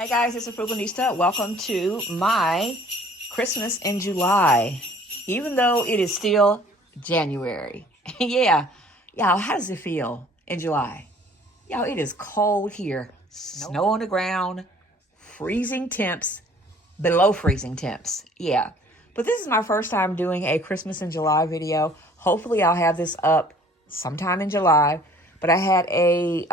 Hey guys, it's FRUGALNISTA. Welcome to my Christmas in July, even though it is still January. Yeah, y'all, how does it feel in July? Y'all, it is cold here. Snow on the ground, freezing temps, below freezing temps. Yeah, but this is my first time doing a Christmas in July video. Hopefully I'll have this up sometime in July. But I had a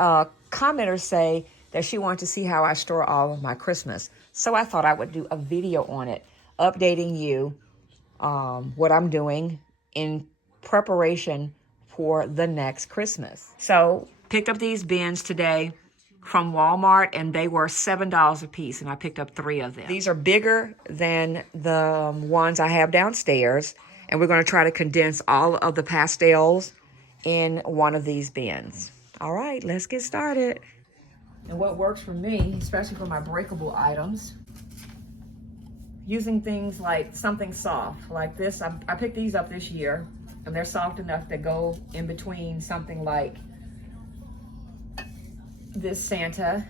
commenter say that she wanted to see how I store all of my Christmas. So I thought I would do a video on it, updating you what I'm doing in preparation for the next Christmas. So picked up these bins today from Walmart, and they were $7 a piece, and I picked up 3 of them. These are bigger than the ones I have downstairs, and we're going to try to condense all of the pastels in one of these bins. All right, let's get started. And what works for me, especially for my breakable items, using things like something soft like this. I picked these up this year, and they're soft enough to go in between something like this Santa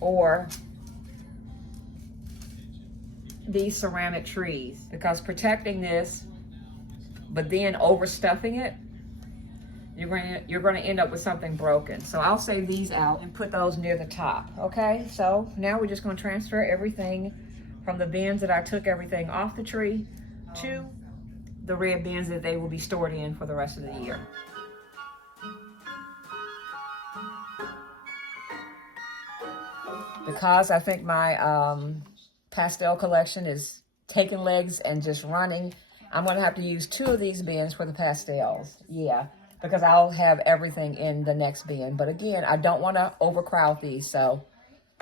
or these ceramic trees, because protecting this but then overstuffing it, you're going to end up with something broken. So I'll save these out and put those near the top. Okay, so now we're just going to transfer everything from the bins that I took everything off the tree to the red bins that they will be stored in for the rest of the year. Because I think my pastel collection is taking legs and just running, I'm going to have to use 2 of these bins for the pastels. Yeah, because I'll have everything in the next bin. But again, I don't want to overcrowd these, so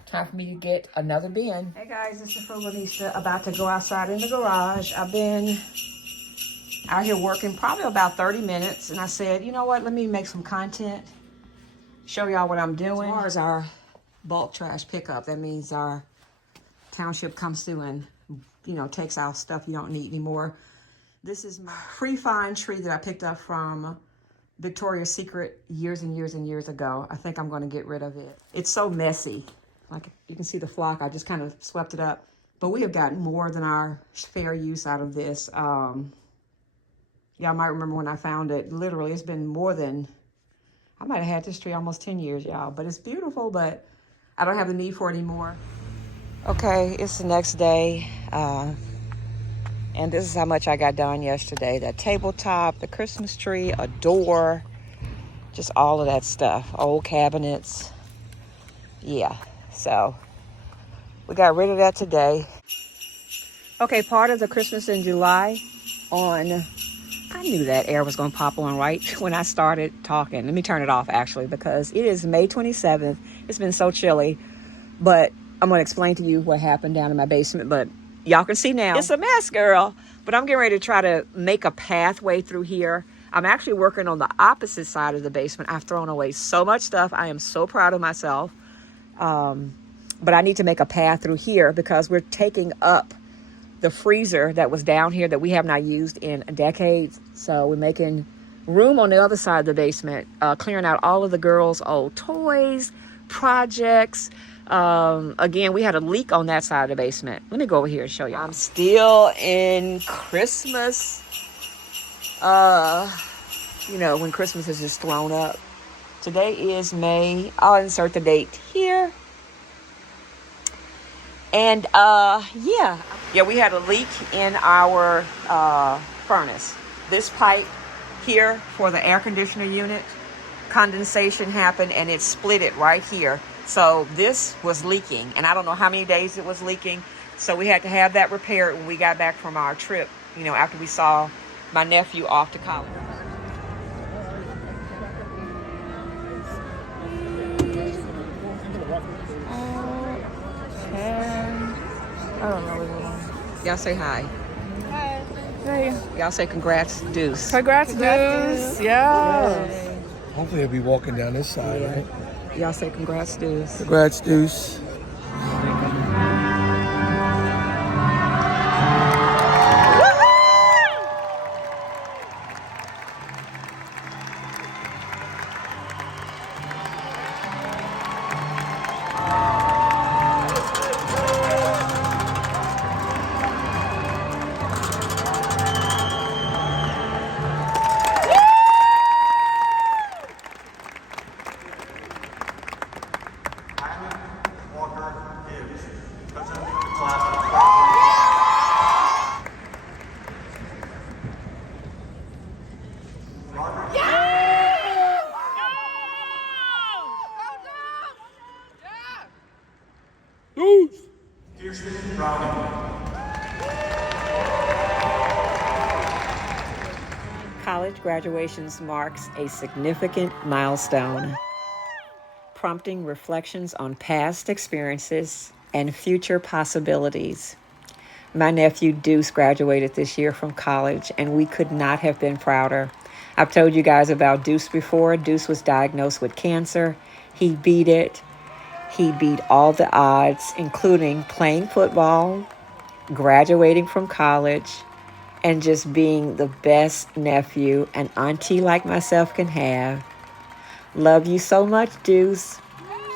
time for me to get another bin. Hey guys, it's the FRUGALNISTA, about to go outside in the garage. I've been out here working probably about 30 minutes, and I said, you know what, let me make some content, show y'all what I'm doing. As far as our bulk trash pickup, that means our township comes through and, you know, takes out stuff you don't need anymore. This is my free find tree that I picked up from Victoria's Secret years and years and years ago. I think I'm going to get rid of it. It's so messy. Like you can see the flock, I just kind of swept it up. But we have gotten more than our fair use out of this. Y'all might remember when I found it. Literally, it's been more than, I might have had this tree almost 10 years, y'all. But it's beautiful, but I don't have the need for it anymore. Okay, it's the next day. And this is how much I got done yesterday. That tabletop, the Christmas tree, a door, just all of that stuff. Old cabinets. Yeah, so we got rid of that today. Okay, part of the Christmas in July on, I knew that air was going to pop on right when I started talking. Let me turn it off actually, because it is May 27th. It's been so chilly, but I'm going to explain to you what happened down in my basement, but y'all can see now. It's a mess, girl. But I'm getting ready to try to make a pathway through here. I'm actually working on the opposite side of the basement. I've thrown away so much stuff. I am so proud of myself. But I need to make a path through here because we're taking up the freezer that was down here that we have not used in decades. So we're making room on the other side of the basement, clearing out all of the girls' old toys, projects. Again, we had a leak on that side of the basement. Let me go over here and show you. I'm still in Christmas, you know, when Christmas is just thrown up. Today is May. I'll insert the date here. And yeah, we had a leak in our furnace. This pipe here for the air conditioner unit, condensation happened and it split it right here. So this was leaking, and I don't know how many days it was leaking. So we had to have that repaired when we got back from our trip, you know, after we saw my nephew off to college. I don't know what y'all say hi. Hi. Hey. Y'all say congrats, Deuce. Congrats, Deuce. Yeah. Hopefully he'll be walking down this side, right? Y'all say congrats, Deuce. Congrats, Deuce. College graduations marks a significant milestone, prompting reflections on past experiences and future possibilities. My nephew Deuce graduated this year from college, and we could not have been prouder. I've told you guys about Deuce before. Deuce was diagnosed with cancer. He beat it. He beat all the odds, including playing football, graduating from college, and just being the best nephew an auntie like myself can have. Love you so much, Deuce.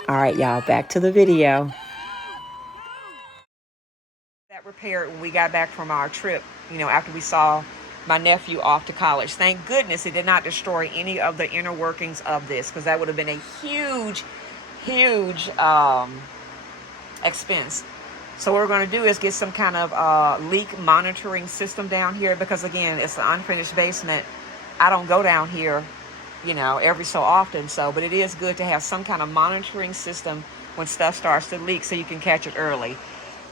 All right, y'all, back to the video. That repaired when we got back from our trip, after we saw my nephew off to college. Thank goodness it did not destroy any of the inner workings of this, because that would have been a huge expense. So what we're going to do is get some kind of leak monitoring system down here, because again, it's an unfinished basement. I don't go down here, every so often. But it is good to have some kind of monitoring system when stuff starts to leak, so you can catch it early.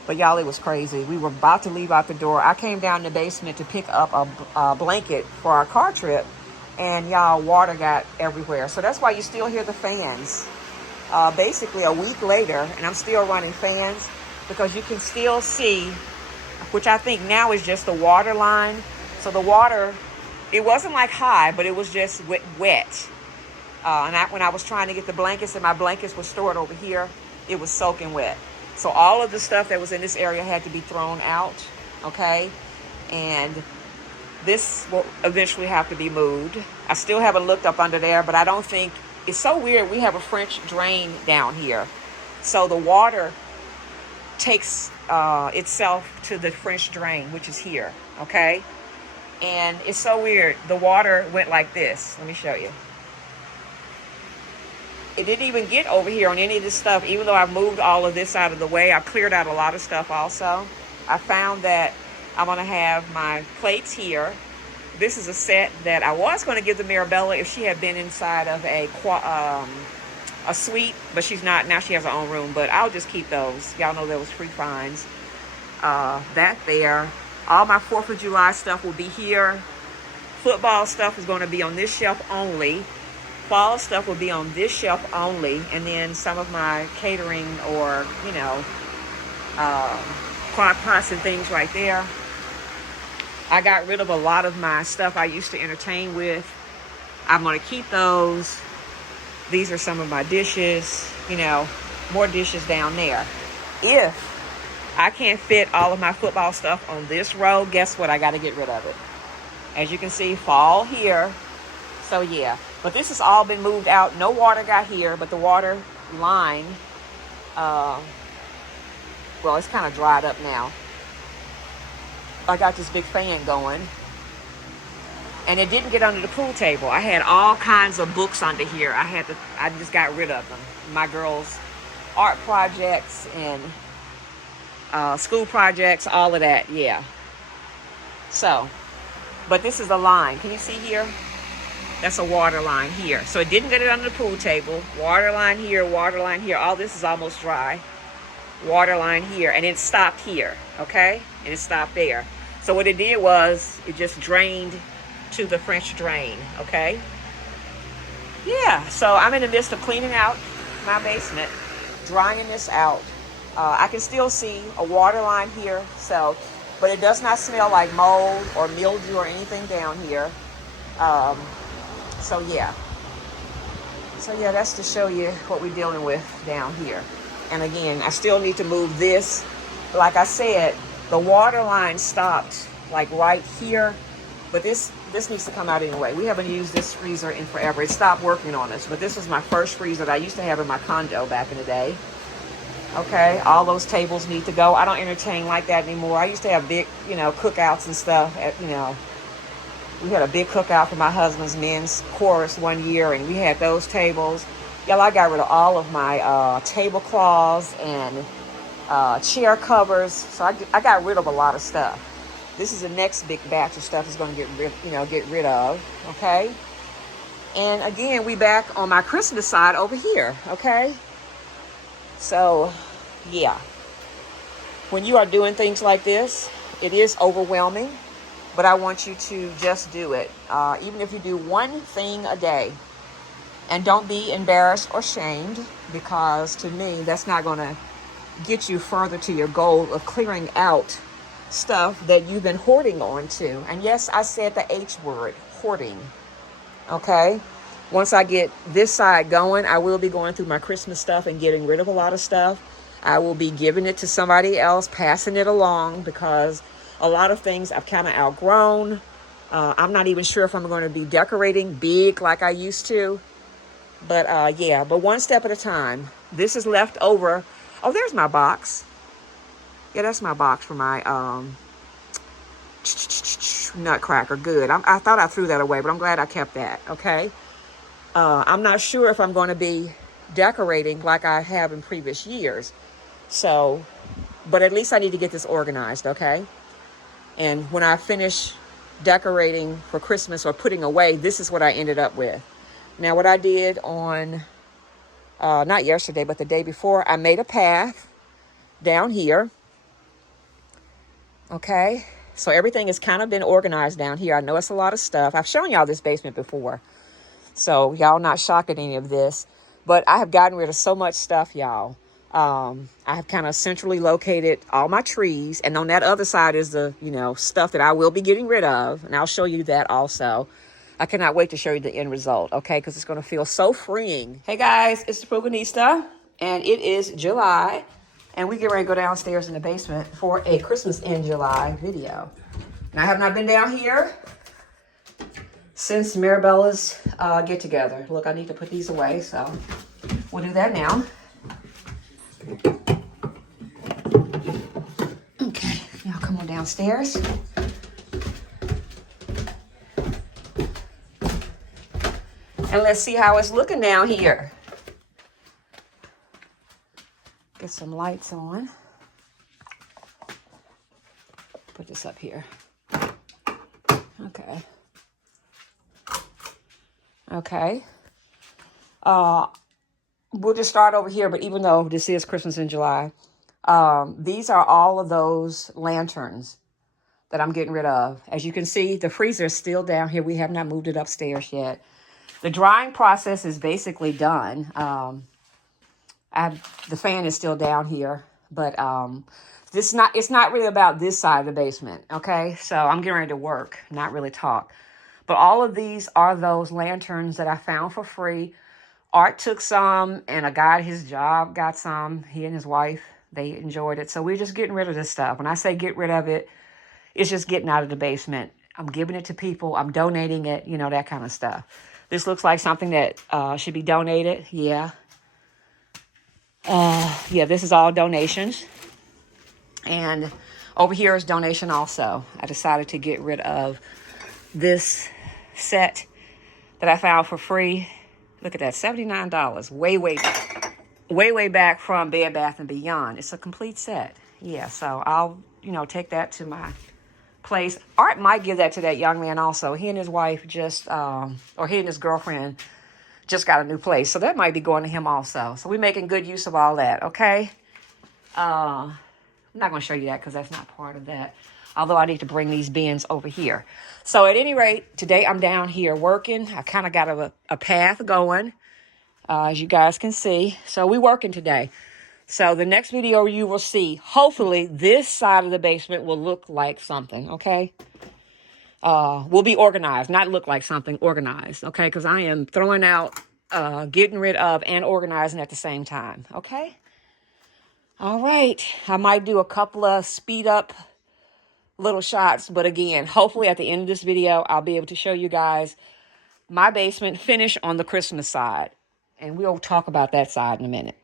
But y'all, it was crazy. We were about to leave out the door. I came down the basement to pick up a blanket for our car trip, and y'all, water got everywhere. So that's why you still hear the fans. Basically a week later, and I'm still running fans, because you can still see, which I think now is just the water line. So the water, it wasn't like high, but it was just wet. And when I was trying to get the blankets, and my blankets were stored over here, it was soaking wet. So all of the stuff that was in this area had to be thrown out, okay? And this will eventually have to be moved. I still haven't looked up under there, but I don't think, it's so weird. We have a French drain down here. So the water takes itself to the French drain, which is here, okay? And it's so weird. The water went like this. Let me show you. It didn't even get over here on any of this stuff, even though I've moved all of this out of the way. I've cleared out a lot of stuff also. I found that I'm going to have my plates here. This is a set that I was going to give to Mirabella if she had been inside of a suite, but she's not. Now she has her own room, but I'll just keep those. Y'all know those free finds. That there. All my 4th of July stuff will be here. Football stuff is going to be on this shelf only. Fall stuff will be on this shelf only. And then some of my catering or, quad pots and things right there. I got rid of a lot of my stuff I used to entertain with. I'm going to keep those. These are some of my dishes, more dishes down there. If I can't fit all of my football stuff on this row, guess what? I got to get rid of it. As you can see, fall here. So yeah, but this has all been moved out. No water got here, but the water line, well, it's kind of dried up now. I got this big fan going. And it didn't get under the pool table. I had all kinds of books under here. I just got rid of them. My girls' art projects and school projects, all of that, yeah. So, but this is a line. Can you see here? That's a water line here. So it didn't get it under the pool table. Water line here, water line here. All this is almost dry. Water line here. And it stopped here, okay? And it stopped there. So what it did was, it just drained to the French drain, okay? Yeah, so I'm in the midst of cleaning out my basement, drying this out. I can still see a water line here, but it does not smell like mold or mildew or anything down here. So yeah, that's to show you what we're dealing with down here. And again, I still need to move this. Like I said, the water line stopped like right here, but this needs to come out anyway. We haven't used this freezer in forever. It stopped working on us, but this was my first freezer that I used to have in my condo back in the day. Okay, all those tables need to go. I don't entertain like that anymore. I used to have big, cookouts and stuff. We had a big cookout for my husband's men's chorus one year, and we had those tables. Y'all, I got rid of all of my tablecloths and chair covers. So I got rid of a lot of stuff. This is the next big batch of stuff is going to get rid of. Okay. And again, we back on my Christmas side over here. Okay. So, yeah. When you are doing things like this, it is overwhelming, but I want you to just do it. Even if you do one thing a day, and don't be embarrassed or shamed, because to me, that's not going to get you further to your goal of clearing out stuff that you've been hoarding on to. And yes, I said the H word, hoarding. Okay. Once I get this side going, I will be going through my Christmas stuff and getting rid of a lot of stuff. I will be giving it to somebody else, passing it along, because a lot of things I've kind of outgrown. I'm not even sure if I'm going to be decorating big like I used to. But yeah, but one step at a time. This is left over. Oh, there's my box. Yeah, that's my box for my nutcracker. Good. I thought I threw that away, but I'm glad I kept that. Okay. I'm not sure if I'm going to be decorating like I have in previous years. So, but at least I need to get this organized. Okay. And when I finish decorating for Christmas or putting away, this is what I ended up with. Now, what I did on, not yesterday, but the day before, I made a path down here. Okay. So everything has kind of been organized down here. I know it's a lot of stuff. I've shown y'all this basement before, so y'all not shocked at any of this. But I have gotten rid of so much stuff, y'all. I have kind of centrally located all my trees. And on that other side is the, stuff that I will be getting rid of. And I'll show you that also. I cannot wait to show you the end result, okay? Because it's going to feel so freeing. Hey, guys, it's the FRUGALNISTA. And it is July. And we get ready to go downstairs in the basement for a Christmas in July video. And I have not been down here since Marabella's get together. Look, I need to put these away, so we'll do that now. Okay, now come on downstairs. And let's see how it's looking down here. Get some lights on. Put this up here. Okay. Okay. We'll just start over here, but even though this is Christmas in July, these are all of those lanterns that I'm getting rid of. As you can see, the freezer is still down here. We have not moved it upstairs yet. The drying process is basically done. The fan is still down here, but it's not really about this side of the basement, okay? So I'm getting ready to work, not really talk. But all of these are those lanterns that I found for free. Art took some, and a guy at his job got some. He and his wife, they enjoyed it. So we're just getting rid of this stuff. When I say get rid of it, it's just getting out of the basement. I'm giving it to people. I'm donating it, that kind of stuff. This looks like something that should be donated. Yeah. Yeah, this is all donations. And over here is donation also. I decided to get rid of this set that I found for free. Look at that, $79. Way back from Bed Bath & Beyond. It's a complete set. Yeah, so I'll, take that to my place. Art might give that to that young man also. He and his wife or he and his girlfriend just got a new place. So that might be going to him also. So we're making good use of all that, okay? I'm not going to show you that because that's not part of that. Although I need to bring these bins over here. So at any rate, today I'm down here working. I kind of got a path going, as you guys can see. So we're working today. So the next video you will see, hopefully this side of the basement will look like something, okay? Will be organized, not look like something, organized, okay? Because I am throwing out, getting rid of, and organizing at the same time, okay? All right. I might do a couple of speed up little shots, but again, hopefully at the end of this video, I'll be able to show you guys my basement finish on the Christmas side. And we'll talk about that side in a minute.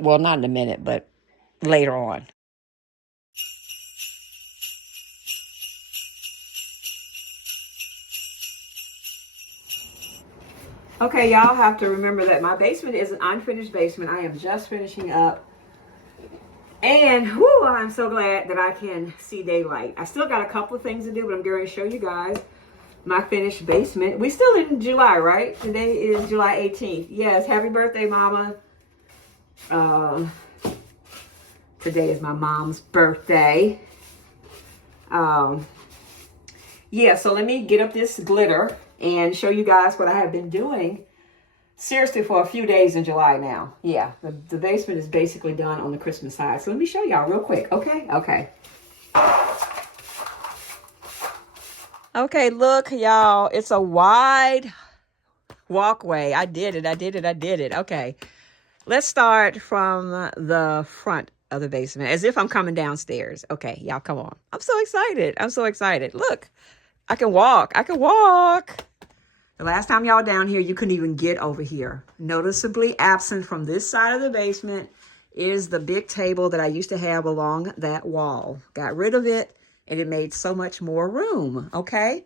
Well, not in a minute, but later on. Okay, y'all have to remember that my basement is an unfinished basement. I am just finishing up. And whew, I'm so glad that I can see daylight. I still got a couple of things to do, but I'm going to show you guys my finished basement. We still in July, right? Today is July 18th. Yes, happy birthday, Mama. Today is my mom's birthday. Yeah, so let me get up this glitter and show you guys what I have been doing seriously for a few days in July now. Yeah, the basement is basically done on the Christmas side. So let me show y'all real quick, okay? Okay, look, y'all. It's a wide walkway. I did it. Okay, let's start from the front of the basement as if I'm coming downstairs. Okay, y'all, come on. I'm so excited. Look, I can walk. The last time y'all down here, you couldn't even get over here. Noticeably absent from this side of the basement is the big table that I used to have along that wall. Got rid of it, and it made so much more room, okay?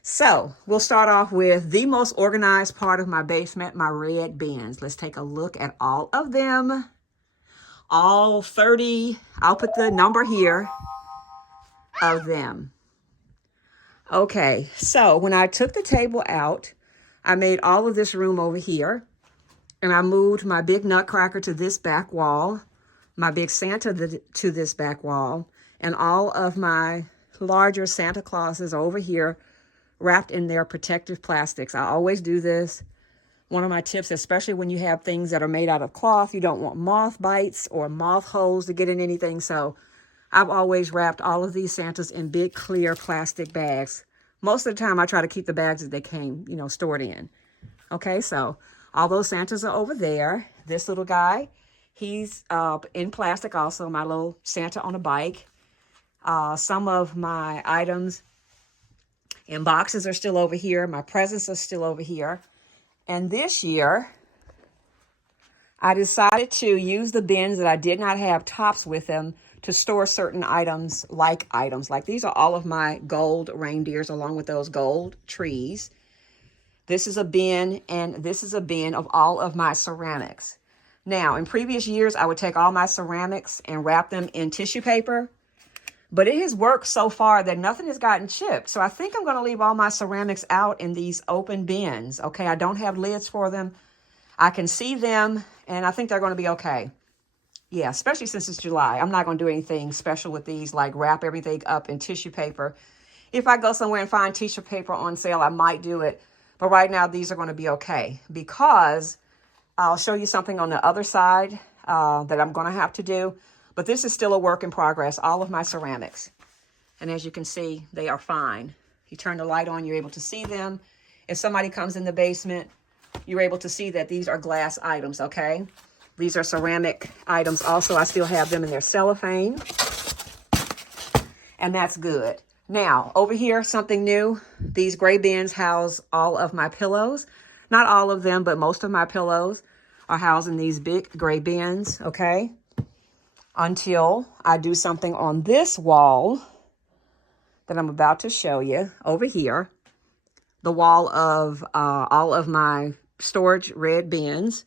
So we'll start off with the most organized part of my basement, my red bins. Let's take a look at all of them. All 30, I'll put the number here, of them. Okay, so when I took the table out, I made all of this room over here, and I moved my big nutcracker to this back wall, my big Santa to this back wall, and all of my larger Santa Clauses over here wrapped in their protective plastics. I always do this. One of my tips, especially when you have things that are made out of cloth, you don't want moth bites or moth holes to get in anything, so I've always wrapped all of these Santas in big, clear plastic bags. Most of the time, I try to keep the bags that they came, stored in. Okay, so all those Santas are over there. This little guy, he's in plastic also, my little Santa on a bike. Some of my items in boxes are still over here. My presents are still over here. And this year, I decided to use the bins that I did not have tops with them to store certain items. Like these are all of my gold reindeers along with those gold trees. This is a bin, and this is a bin of all of my ceramics. Now, in previous years, I would take all my ceramics and wrap them in tissue paper, but it has worked so far that nothing has gotten chipped. So I think I'm going to leave all my ceramics out in these open bins. Okay, I don't have lids for them. I can see them, and I think they're going to be okay. Yeah, especially since it's July. I'm not going to do anything special with these, like wrap everything up in tissue paper. If I go somewhere and find tissue paper on sale, I might do it. But right now, these are going to be okay, because I'll show you something on the other side that I'm going to have to do. But this is still a work in progress, all of my ceramics. And as you can see, they are fine. You turn the light on, you're able to see them. If somebody comes in the basement, you're able to see that these are glass items, okay? These are ceramic items also. I still have them in their cellophane. And that's good. Now, over here, something new. These gray bins house all of my pillows. Not all of them, but most of my pillows are housed in these big gray bins, okay? Until I do something on this wall that I'm about to show you over here. The wall of all of my storage red bins.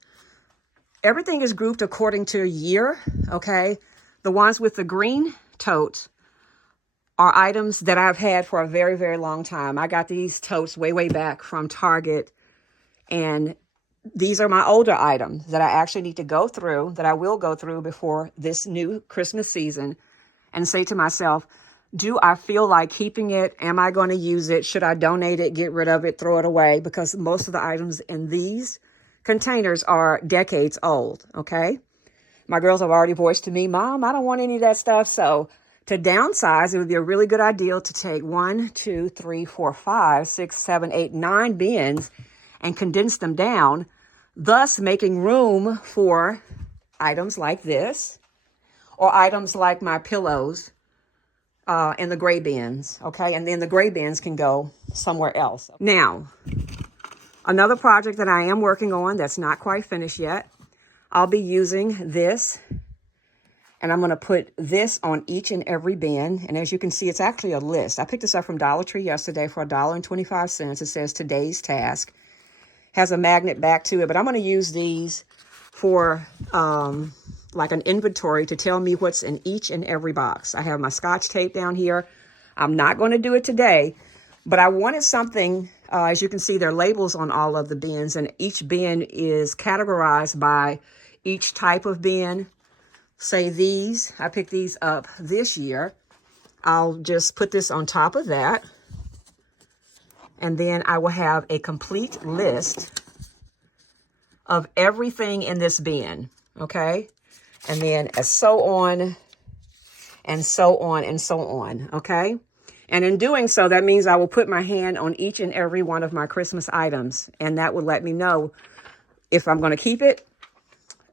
Everything is grouped according to year, okay? The ones with the green totes are items that I've had for a very, very long time. I got these totes way back from Target, and these are my older items that I actually need to go through, that I will go through before this new Christmas season, and say to myself, do I feel like keeping it? Am I going to use it? Should I donate it, get rid of it, throw it away? Because most of the items in these containers are decades old, okay? My girls have already voiced to me, Mom, I don't want any of that stuff. So to downsize, it would be a really good idea to take 1, 2, 3, 4, 5, 6, 7, 8, 9 bins and condense them down, thus making room for items like this or items like my pillows in the gray bins, okay? And then the gray bins can go somewhere else. Now, another project that I am working on that's not quite finished yet, I'll be using this, and I'm going to put this on each and every bin. And as you can see, it's actually a list. I picked this up from Dollar Tree yesterday for $1.25. It says today's task. has a magnet back to it, but I'm going to use these for like an inventory to tell me what's in each and every box. I have my Scotch tape down here. I'm not going to do it today, but I wanted something, as you can see, there are labels on all of the bins, and each bin is categorized by each type of bin. Say these, I picked these up this year. I'll just put this on top of that. And then I will have a complete list of everything in this bin, okay? And then so on and so on and so on, okay? And in doing so, that means I will put my hand on each and every one of my Christmas items. And that will let me know if I'm going to keep it,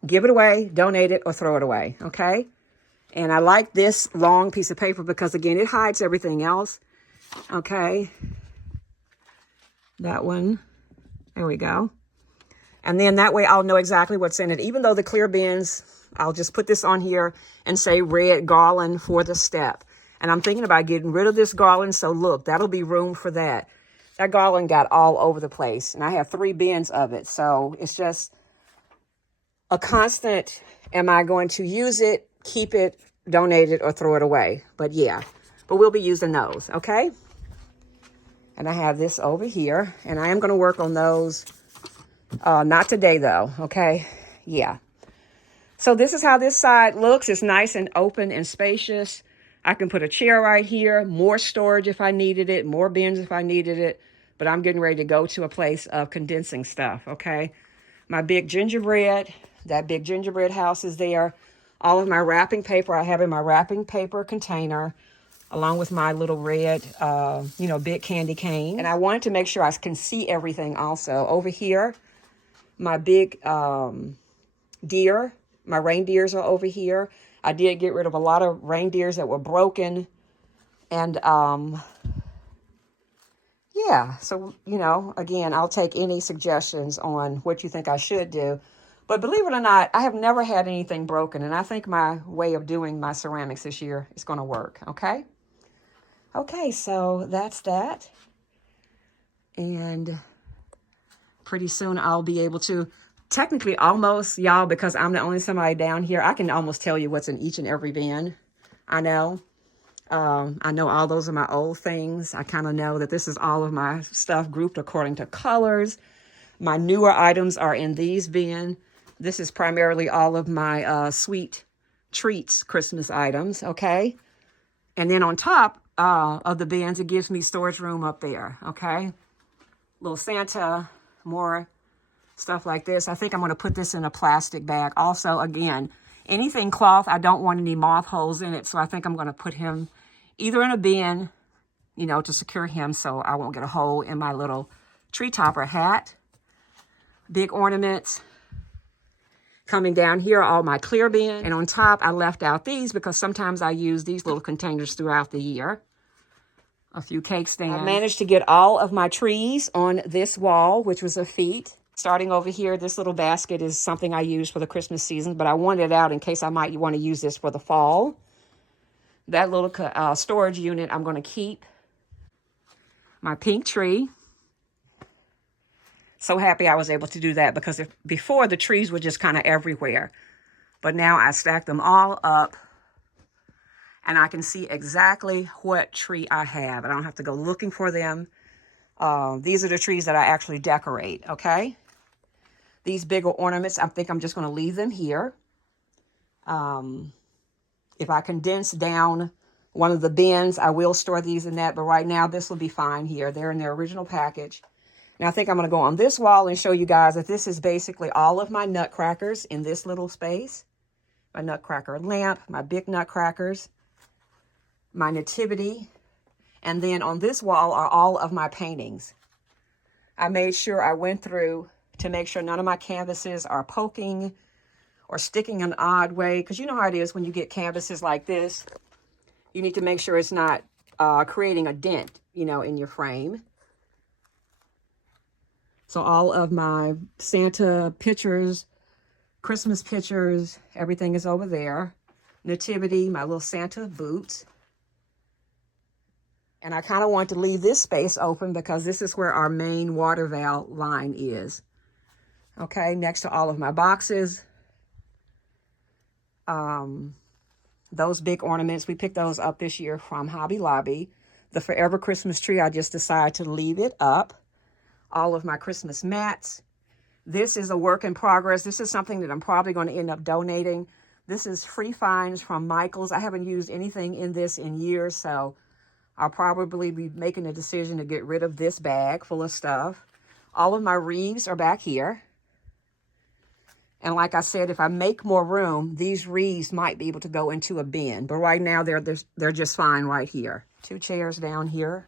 give it away, donate it, or throw it away, okay? And I like this long piece of paper because, again, it hides everything else, okay? That one. There we go. And then that way I'll know exactly what's in it. Even though the clear bins, I'll just put this on here and say red garland for the step. And I'm thinking about getting rid of this garland. So look, that'll be room for that. That garland got all over the place. And I have 3 bins of it. So it's just a constant, am I going to use it, keep it, donate it, or throw it away? But yeah, but we'll be using those, okay? And I have this over here, and I am going to work on those. Not today, though, okay? Yeah. So this is how this side looks. It's nice and open and spacious. I can put a chair right here, more storage if I needed it, more bins if I needed it. But I'm getting ready to go to a place of condensing stuff, okay? My big gingerbread, that big gingerbread house is there. All of my wrapping paper I have in my wrapping paper container, along with my little red, big candy cane. And I wanted to make sure I can see everything also. Over here, my big deer, my reindeers are over here. I did get rid of a lot of reindeers that were broken. And yeah, so, again, I'll take any suggestions on what you think I should do. But believe it or not, I have never had anything broken. And I think my way of doing my ceramics this year is going to work, okay? Okay, so that's that. And pretty soon I'll be able to, technically almost, y'all, because I'm the only somebody down here, I can almost tell you what's in each and every bin. I know. I know all those are my old things. I kind of know that this is all of my stuff grouped according to colors. My newer items are in these bins. This is primarily all of my sweet treats Christmas items, okay? And then on top of the bins, it gives me storage room up there, okay? Little Santa, more stuff like this. I think I'm going to put this in a plastic bag. Also, again, anything cloth, I don't want any moth holes in it, so I think I'm going to put him either in a bin, to secure him so I won't get a hole in my little tree topper hat. Big ornaments. Coming down here, all my clear bin. And on top, I left out these because sometimes I use these little containers throughout the year. A few cake stands. I managed to get all of my trees on this wall, which was a feat. Starting over here, this little basket is something I use for the Christmas season, but I wanted it out in case I might want to use this for the fall. That little storage unit I'm going to keep. My pink tree. So happy I was able to do that because before the trees were just kind of everywhere. But now I stack them all up and I can see exactly what tree I have. I don't have to go looking for them. These are the trees that I actually decorate, okay? These bigger ornaments, I think I'm just going to leave them here. If I condense down one of the bins, I will store these in that. But right now, this will be fine here. They're in their original package. Now, I think I'm going to go on this wall and show you guys that this is basically all of my nutcrackers in this little space. My nutcracker lamp, my big nutcrackers, my nativity. And then on this wall are all of my paintings. I made sure I went through to make sure none of my canvases are poking or sticking an odd way. Because you know how it is when you get canvases like this. You need to make sure it's not creating a dent, in your frame. So all of my Santa pictures, Christmas pictures, everything is over there. Nativity, my little Santa boots. And I kind of want to leave this space open because this is where our main water valve line is. Okay, next to all of my boxes. Those big ornaments, we picked those up this year from Hobby Lobby. The Forever Christmas tree, I just decided to leave it up. All of my Christmas mats. This is a work in progress. This is something that I'm probably going to end up donating. This is free finds from Michael's. I haven't used anything in this in years, so I'll probably be making a decision to get rid of this bag full of stuff. All of my wreaths are back here. And like I said, if I make more room, these wreaths might be able to go into a bin. But right now, they're just fine right here. 2 chairs down here.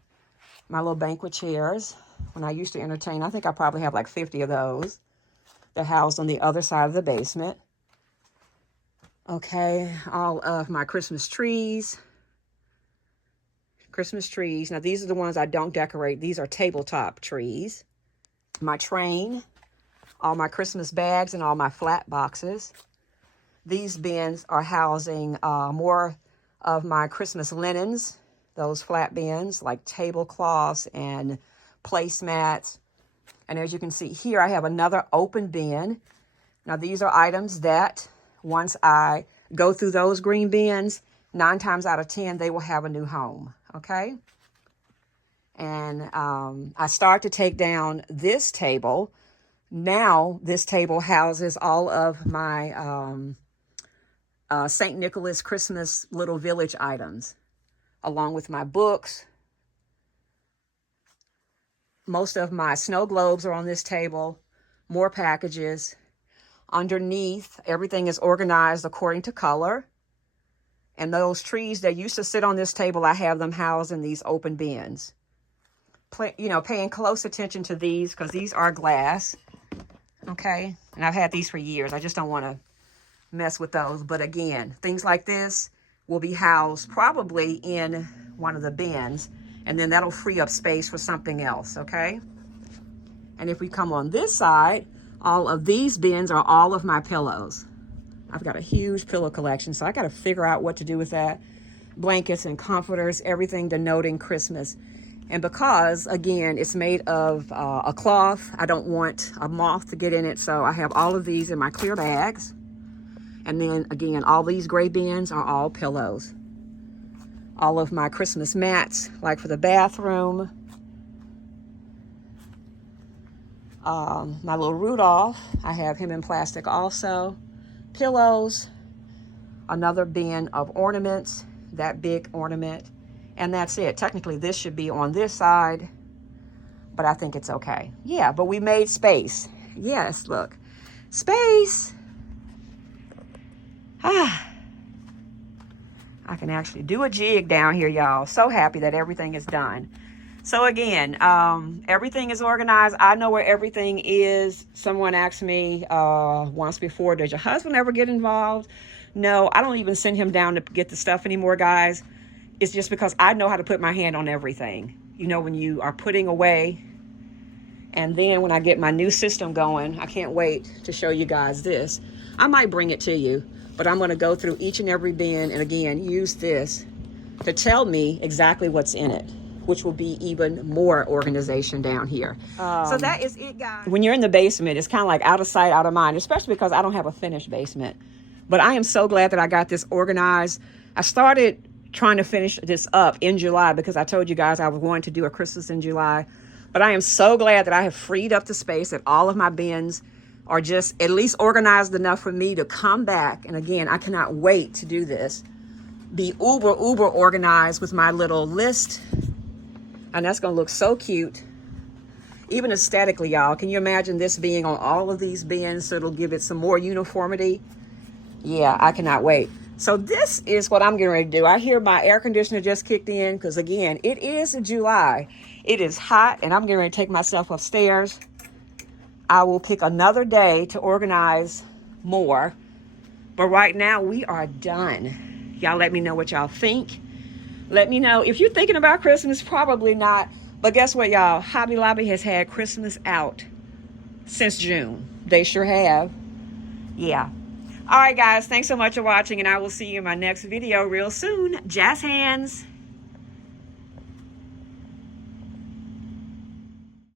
My little banquet chairs. When I used to entertain, I think I probably have like 50 of those. They're housed on the other side of the basement. Okay, all of my Christmas trees. Christmas trees. Now, these are the ones I don't decorate. These are tabletop trees. My train. All my Christmas bags and all my flat boxes. These bins are housing more of my Christmas linens, those flat bins like tablecloths and placemats. And as you can see here, I have another open bin. Now these are items that once I go through those green bins, 9 times out of 10, they will have a new home, okay? And I start to take down this table. Now, this table houses all of my St. Nicholas Christmas Little Village items, along with my books. Most of my snow globes are on this table, more packages. Underneath, everything is organized according to color. And those trees that used to sit on this table, I have them housed in these open bins. Paying close attention to these because these are glass. Okay, and I've had these for years. I just don't want to mess with those. But again, things like this will be housed probably in one of the bins, and then that'll free up space for something else, okay? And if we come on this side, all of these bins are all of my pillows. I've got a huge pillow collection, so I got to figure out what to do with that. Blankets and comforters, everything denoting Christmas. And because, again, it's made of a cloth, I don't want a moth to get in it. So I have all of these in my clear bags. And then, again, all these gray bins are all pillows. All of my Christmas mats, like for the bathroom. My little Rudolph, I have him in plastic also. Pillows. Another bin of ornaments, that big ornament. And that's it. Technically, this should be on this side, but I think it's okay. Yeah, but we made space. Yes, look. Space. I can actually do a jig down here, y'all. So happy that everything is done. So again, everything is organized. I know where everything is. Someone asked me once before, does your husband ever get involved? No, I don't even send him down to get the stuff anymore, guys. It's just because I know how to put my hand on everything. You know, when you are putting away. And then when I get my new system going, I can't wait to show you guys this. I might bring it to you, but I'm going to go through each and every bin and again, use this to tell me exactly what's in it, which will be even more organization down here. So that is it, guys. When you're in the basement, it's kind of like out of sight, out of mind, especially because I don't have a finished basement. But I am so glad that I got this organized. I started trying to finish this up in July because I told you guys I was going to do a Christmas in July. But I am so glad that I have freed up the space, that all of my bins are just at least organized enough for me to come back. And again, I cannot wait to do this. Be uber organized with my little list. And that's going to look so cute. Even aesthetically, y'all. Can you imagine this being on all of these bins so it'll give it some more uniformity? Yeah, I cannot wait. So this is what I'm getting ready to do. I hear my air conditioner just kicked in because, again, it is July. It is hot, and I'm getting ready to take myself upstairs. I will pick another day to organize more. But right now, we are done. Y'all let me know what y'all think. Let me know. If you're thinking about Christmas, probably not. But guess what, y'all? Hobby Lobby has had Christmas out since June. They sure have. Yeah. All right, guys. Thanks so much for watching, and I will see you in my next video real soon. Jazz hands.